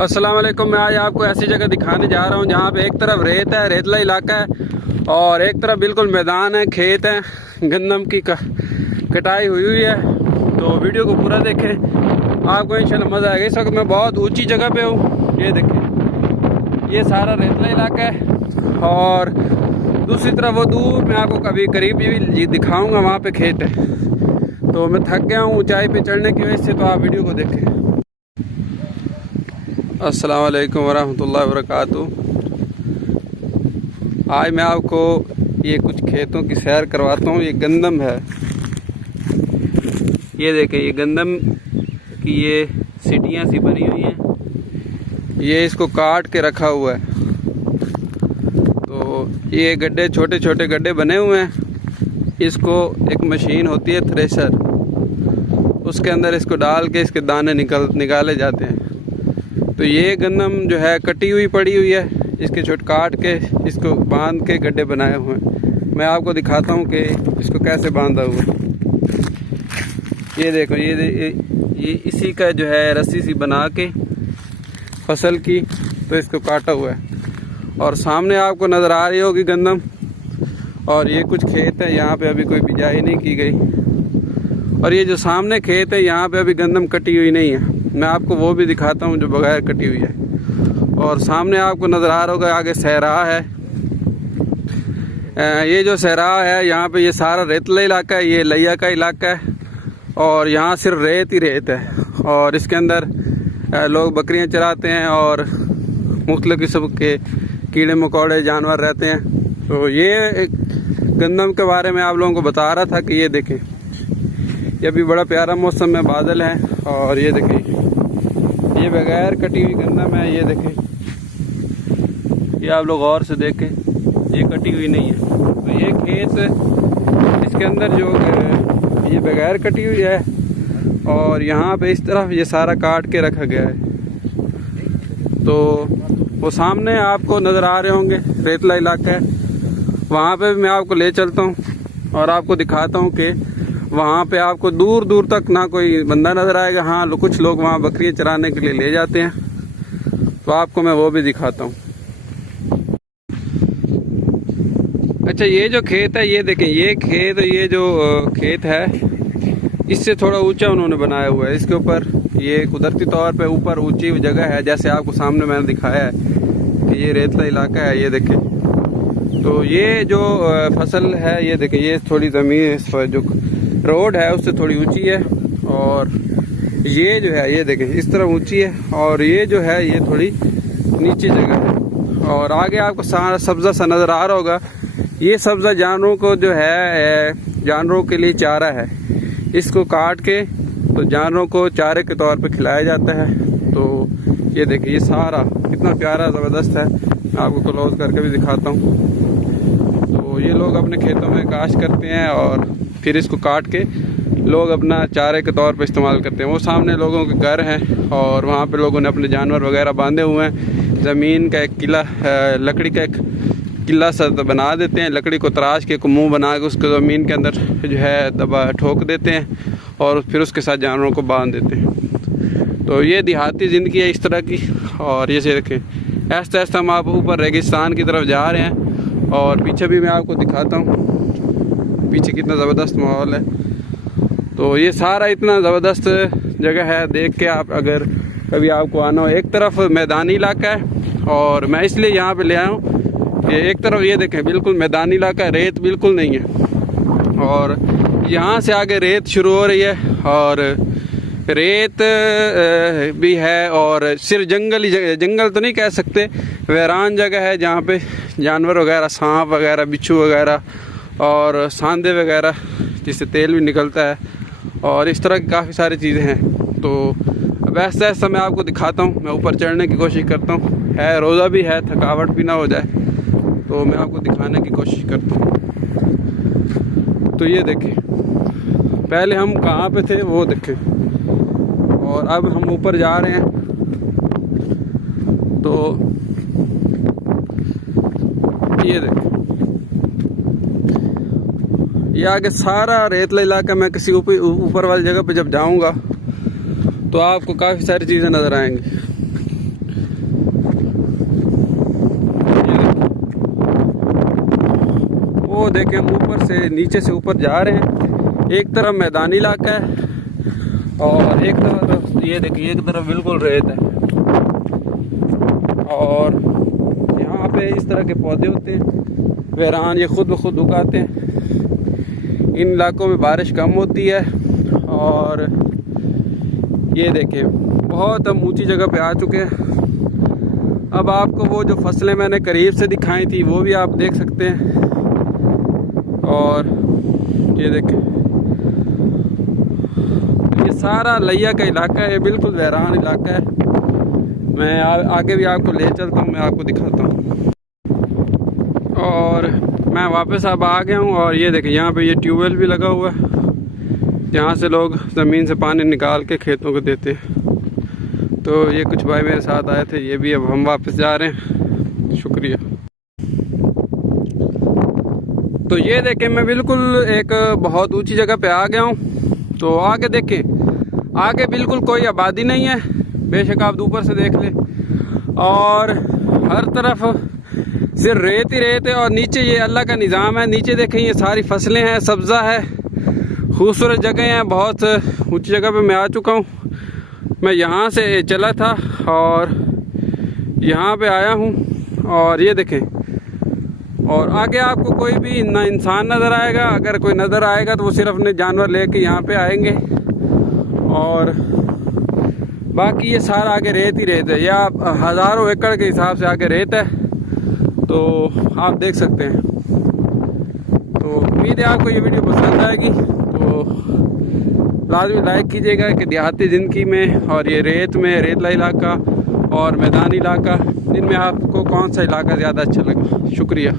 अस्सलाम वालेकुम। मैं आज आपको ऐसी जगह दिखाने जा रहा हूँ जहाँ पे एक तरफ रेत है, रेतला इलाका है, और एक तरफ बिल्कुल मैदान है, खेत है, गंदम की कटाई हुई है। तो वीडियो को पूरा देखें, आपको इंशाल्लाह मज़ा आएगा। इस वक्त मैं बहुत ऊंची जगह पे हूँ। ये देखें, ये सारा रेतला इलाका है, और दूसरी तरफ वो दूर मैं आपको कभी करीब भी दिखाऊँगा, वहाँ पे खेत है। तो मैं थक गया हूँ ऊंचाई पे चढ़ने की वजह से, तो आप वीडियो को देखें। अस्सलाम वालेकुम वरहमतुल्लाहि वबरकातुहू। आज मैं आपको ये कुछ खेतों की सैर करवाता हूँ। ये गंदम है, ये देखें, ये गंदम की ये सीटियाँ सी बनी हुई हैं। ये इसको काट के रखा हुआ है। तो ये गड्ढे, छोटे छोटे गड्ढे बने हुए हैं। इसको एक मशीन होती है थ्रेशर, उसके अंदर इसको डाल के इसके दाने निकाले जाते हैं। तो ये गंदम जो है कटी हुई पड़ी हुई है, इसके छोटे काट के इसको बांध के गड्ढे बनाए हुए हैं। मैं आपको दिखाता हूँ कि इसको कैसे बांधा हुआ है। ये देखो, ये इसी का जो है रस्सी सी बना के फसल की, तो इसको काटा हुआ है। और सामने आपको नज़र आ रही होगी गंदम, और ये कुछ खेत है, यहाँ पे अभी कोई बिजाई नहीं की गई। और ये जो सामने खेत है, यहाँ पे अभी गंदम कटी हुई नहीं है। मैं आपको वो भी दिखाता हूँ जो बगैर कटी हुई है। और सामने आपको नज़र आ रहा होगा, आगे सहरा है। ये जो सहरा है, यहाँ पे ये सारा रेतला इलाका है, ये लिया का इलाका है, और यहाँ सिर्फ रेत ही रेत है। और इसके अंदर लोग बकरियाँ चराते हैं और मुख्तलिफ किस्म के कीड़े मकोड़े जानवर रहते हैं। तो ये एक गंदम के बारे में आप लोगों को बता रहा था कि ये देखें, ये अभी बड़ा प्यारा मौसम में बादल है, और ये देखें, ये बगैर कटी हुई गंदम है। ये देखें, ये आप लोग गौर से देखें, ये कटी हुई नहीं है। तो ये खेत, इसके अंदर जो ये बगैर कटी हुई है, और यहाँ पे इस तरफ ये सारा काट के रखा गया है। तो वो सामने आपको नज़र आ रहे होंगे रेतला इलाका है, वहाँ पे भी मैं आपको ले चलता हूँ और आपको दिखाता हूँ कि वहाँ पे आपको दूर दूर तक ना कोई बंदा नज़र आएगा। हाँ, कुछ लोग वहाँ बकरियाँ चराने के लिए ले जाते हैं, तो आपको मैं वो भी दिखाता हूँ। अच्छा, ये जो खेत है, ये देखें, ये जो खेत है, इससे थोड़ा ऊंचा उन्होंने बनाया हुआ है। इसके ऊपर ये कुदरती तौर पे ऊपर ऊंची जगह है, जैसे आपको सामने मैंने दिखाया है कि ये रेतला इलाका है। ये देखें, तो ये जो फसल है, ये देखें, ये थोड़ी ज़मीन जो रोड है उससे थोड़ी ऊंची है, और ये जो है, ये देखें, इस तरह ऊंची है, और ये जो है ये थोड़ी नीची जगह है। और आगे आपको सारा सब्ज़ा सा नज़र आ रहा होगा। ये सब्ज़ा जानवरों को जो है, जानवरों के लिए चारा है। इसको काट के तो जानवरों को चारे के तौर पे खिलाया जाता है। तो ये देखिए, ये सारा कितना प्यारा ज़बरदस्त है। मैं आपको क्लोज करके भी दिखाता हूँ। तो ये लोग अपने खेतों में काश्त करते हैं, और फिर इसको काट के लोग अपना चारे के तौर पे इस्तेमाल करते हैं। वो सामने लोगों के घर हैं, और वहाँ पे लोगों ने अपने जानवर वगैरह बांधे हुए हैं। ज़मीन का एक किला, लकड़ी का एक किला सा बना देते हैं। लकड़ी को तराश के मुंह बना के उसको ज़मीन के अंदर जो है दबा ठोक देते हैं, और फिर उसके साथ जानवरों को बांध देते हैं। तो ये देहाती ज़िंदगी है इस तरह की। और ये देखें, ऐसा ऐसा हम आप ऊपर रेगिस्तान की तरफ जा रहे हैं, और पीछे भी मैं आपको दिखाता हूँ, पीछे कितना ज़बरदस्त माहौल है। तो ये सारा इतना ज़बरदस्त जगह है, देख के आप अगर कभी आपको आना हो। एक तरफ मैदानी इलाका है, और मैं इसलिए यहाँ पे ले आया हूँ कि एक तरफ ये देखें, बिल्कुल मैदानी इलाका है, रेत बिल्कुल नहीं है, और यहाँ से आगे रेत शुरू हो रही है, और रेत भी है, और सिर्फ जंगल ही, जंगल तो नहीं कह सकते, वीरान जगह है जहाँ पे जानवर वगैरह, सांप वगैरह, बिच्छू वगैरह, और सांदे वगैरह जिससे तेल भी निकलता है, और इस तरह की काफ़ी सारी चीज़ें हैं। तो अब ऐसा ऐसा मैं आपको दिखाता हूँ। मैं ऊपर चढ़ने की कोशिश करता हूँ, है रोज़ा भी है, थकावट भी ना हो जाए, तो मैं आपको दिखाने की कोशिश करता हूँ। तो ये देखें, पहले हम कहाँ पे थे वो देखें, और अब हम ऊपर जा रहे हैं। तो ये देखें, ये आगे सारा रेतला इलाका। मैं किसी ऊपर वाली जगह पे जब जाऊंगा तो आपको काफ़ी सारी चीज़ें नज़र आएंगी। वो देखें, हम ऊपर से नीचे से ऊपर जा रहे हैं। एक तरफ मैदानी इलाका है और एक तरफ ये देखिए, एक तरफ बिल्कुल रेत है। और यहाँ पे इस तरह के पौधे होते हैं वीरान, ये खुद ब खुद उगाते हैं। इन इलाकों में बारिश कम होती है। और ये देखें, बहुत हम ऊंची जगह पे आ चुके हैं। अब आपको वो जो फसलें मैंने करीब से दिखाई थी वो भी आप देख सकते हैं। और ये देखें, ये सारा लिया का इलाका है, बिल्कुल वीरान इलाका है। मैं आगे भी आपको ले चलता हूँ, मैं आपको दिखाता हूँ। और मैं वापस अब आ गया हूँ। और ये देखें, यहाँ पे ये ट्यूबवेल भी लगा हुआ है, जहाँ से लोग ज़मीन से पानी निकाल के खेतों को देते हैं। तो ये कुछ भाई मेरे साथ आए थे, ये भी अब हम वापस जा रहे हैं। शुक्रिया। तो ये देखें, मैं बिल्कुल एक बहुत ऊंची जगह पे आ गया हूँ। तो आगे देखें, आगे बिल्कुल कोई आबादी नहीं है, बेशक आप ऊपर से देख लें। और हर तरफ सिर्फ रेत ही रेत है। और नीचे ये अल्लाह का निज़ाम है। नीचे देखें, ये सारी फसलें हैं, सब्ज़ा है, खूबसूरत जगह हैं। बहुत ऊंची जगह पे मैं आ चुका हूँ। मैं यहाँ से चला था और यहाँ पे आया हूँ। और ये देखें, और आगे आपको कोई भी ना इंसान नज़र आएगा। अगर कोई नज़र आएगा तो वो सिर्फ अपने जानवर लेके यहाँ पे आएंगे। और बाकी ये सारा आगे रेत ही रेत है। या हज़ारों एकड़ के हिसाब से आगे रेत है, तो आप देख सकते हैं। तो उम्मीद है आपको ये वीडियो पसंद आएगी। तो लाजमी लाइक कीजिएगा कि देहाती ज़िंदगी में और ये रेत में, रेतला इलाका और मैदानी इलाका, इनमें आपको कौन सा इलाका ज़्यादा अच्छा लगा। शुक्रिया।